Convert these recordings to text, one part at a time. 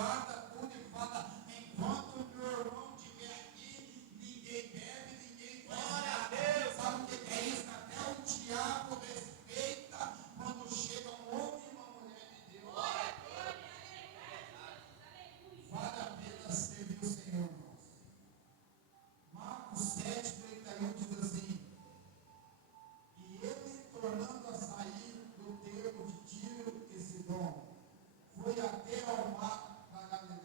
guarda tudo e fala: enquanto o meu irmão estiver aqui, ninguém bebe, ninguém faz nada. Sabe o que é isso? Até o diabo respeita quando chega um homem e uma mulher de Deus. Vale a pena servir o Senhor, irmãos. Marcos 7:31 diz assim: e ele, tornando a sair do termo de Tiro e Sidom, foi até ao mar da Galileia.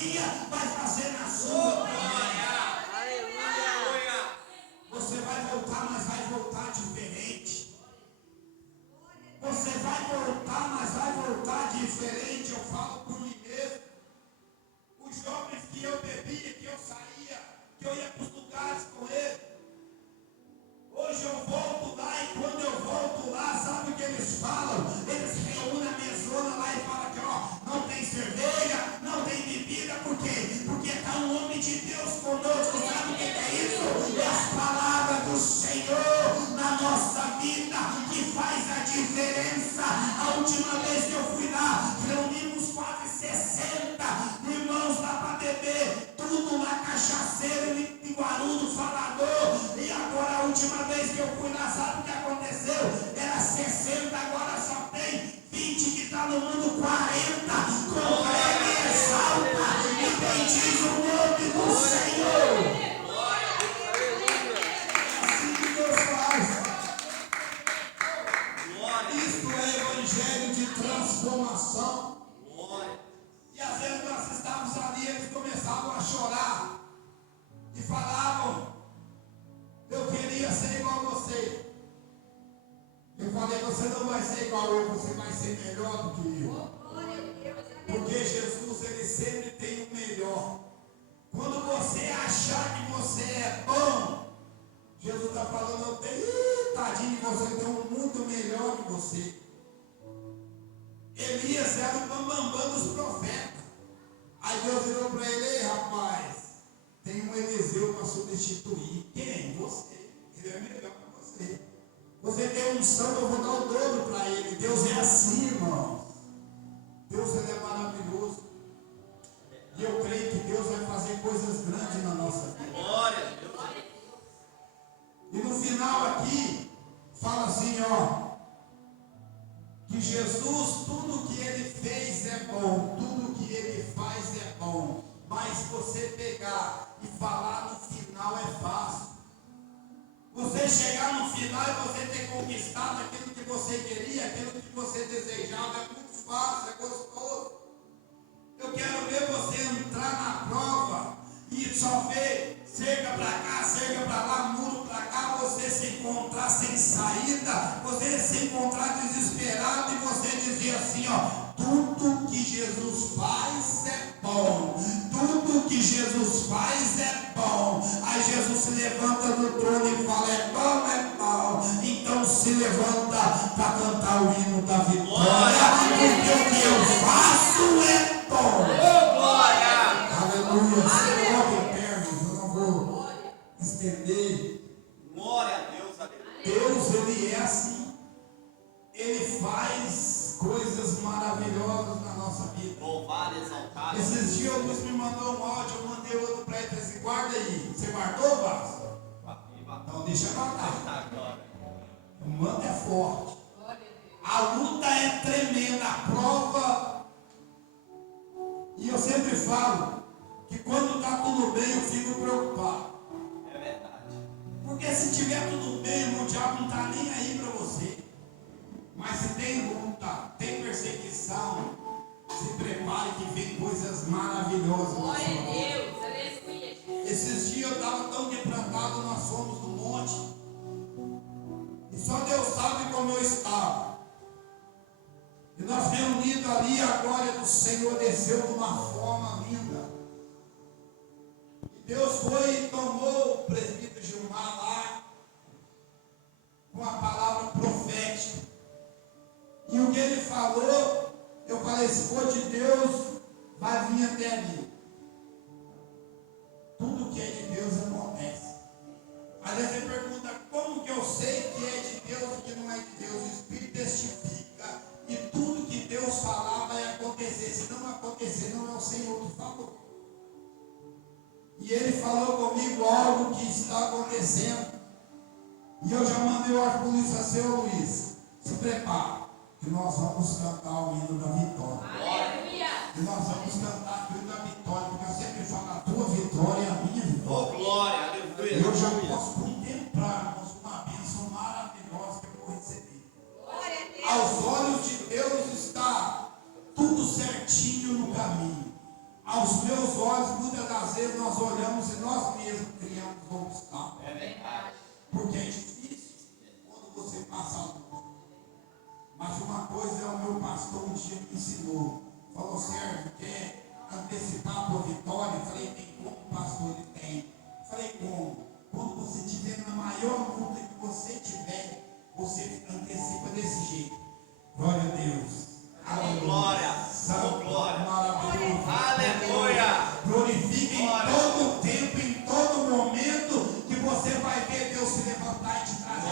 minha, vai fazer na sua. Você vai voltar, mas vai voltar diferente. Você vai voltar, mas vai voltar diferente. Eu falo por mim mesmo. Os jovens que eu bebia, que eu saía, que eu ia para os lugares com ele. Hoje eu volto lá e quando eu volto lá, sabe o que eles falam? Eles reúnem a mesona lá e falam que não tem cerveja, não tem bebida, por quê? Porque está um homem de Deus conosco, sabe o que é isso? É as palavras do Senhor na nossa vida que faz a diferença. A última vez que eu fui lá, reunimos quase 60 irmãos lá para beber, tudo lá cachaceiro, linguarudo, falador. E agora a última vez que eu fui lá, sabe o que aconteceu? Era 60, agora só tem 20 que está no mundo, 40. Congrega e exalta e bendiz o nome do Senhor. É assim que Deus faz. Isto é evangelho de transformação. E às vezes nós estávamos ali, eles começavam a chorar e falavam: eu queria ser igual a você. Eu falei: você não vai ser igual eu, você vai ser melhor do que eu. Porque Jesus, ele sempre tem o melhor. Quando você achar que você é bom, Jesus está falando: eu tenho, tadinho de você, tem um muito melhor que você. Elias era o bambambam dos profetas. Aí Deus virou para ele: ei, rapaz, tem um Eliseu para substituir. Quem? Você. Ele é melhor que você. Você tem unção, eu vou dar o dobro para ele. Deus é assim, irmão. Deus, ele é maravilhoso. E eu creio que Deus vai fazer coisas grandes na nossa vida. Glória a Deus. E no final aqui, fala assim, que Jesus, tudo que ele fez é bom, tudo que ele faz é bom. Mas você pegar e falar no final é fácil. Você chegar no final e você ter conquistado aquilo que você queria, aquilo que você desejava, é muito fácil, é gostoso. Eu quero ver você entrar na prova e só ver cerca para cá, cerca para lá, muro para cá, você se encontrar sem saída, você se encontrar desesperado e você dizer assim, tudo que Jesus faz é bom, tudo que Jesus faz é bom. Aí Jesus se levanta do trono e fala: é bom, então se levanta para cantar o hino da vitória, porque o que eu faço é bom. Aleluia. Se coloque perto, eu não vou estender. Glória a Deus, aleluia. Deus, ele é assim. Ele faz coisas maravilhosas na nossa vida. Louvado, exaltado. Esses dias o Luiz me mandou um áudio, eu mandei outro para ele, disse: guarda aí. Você guardou, Vasco? Então deixa guardar. O mando é forte. A luta é tremenda, a prova. E eu sempre falo que quando está tudo bem eu fico preocupado. É verdade. Porque se tiver tudo bem, o diabo não está nem aí para você. Mas se tem luta, tem perseguição, se prepare que vem coisas maravilhosas. Glória a Deus, aleluia. Esses dias eu estava tão quebrantado, nós fomos no monte. E só Deus sabe como eu estava. E nós reunidos ali, a glória do Senhor desceu de uma forma linda. E Deus foi e tomou o presbítero Gilmar lá, com a palavra profética. E o que ele falou, eu falei: se for de Deus, vai vir até mim. Tudo que é de Deus acontece. Às vezes você pergunta: como que eu sei que é de Deus e que não é de Deus? O Espírito testifica. E tudo que Deus falar vai acontecer. Se não acontecer, não é o Senhor que falou. E ele falou comigo algo que está acontecendo. E eu já mandei o arco-polícia para seu Luiz: se prepare, que nós vamos cantar o hino da vitória. Aleluia. E nós vamos cantar o hino da vitória, porque eu sempre falo: a tua vitória é a minha vitória. Glória, aleluia. Eu já posso contemplar, irmãos, uma bênção maravilhosa que eu vou receber. Aos olhos de Deus está tudo certinho no caminho. Aos meus vezes nós olhamos e nós mesmos criamos obstáculos. É verdade. Porque é difícil quando você passa a luta. Mas uma coisa é o meu pastor um dia me ensinou. Falou, Sérgio, quer antecipar a tua vitória? Eu falei, tem como, pastor? Ele tem. Eu falei, como? Quando você estiver na maior luta que você tiver, você antecipa desse jeito. Glória a Deus. Oh, glória. Santo, Oh, glória. maravilhoso. Aleluia. Glorifique em Glória. todo tempo, em todo momento, que você vai ver Deus se levantar e te trazer.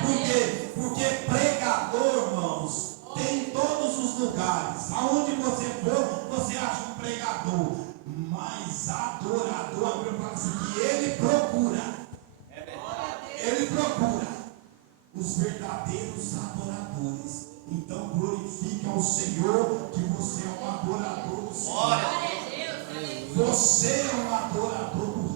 Por quê? Porque pregador, irmãos, tem em todos os lugares. Aonde você for, você acha um pregador. Mas adorador, a Bíblia fala assim, que ele procura. É verdade. Ele procura os verdadeiros adoradores. Então glorifique ao Senhor, que você é um adorador do Senhor. Glória. Você é um adorador do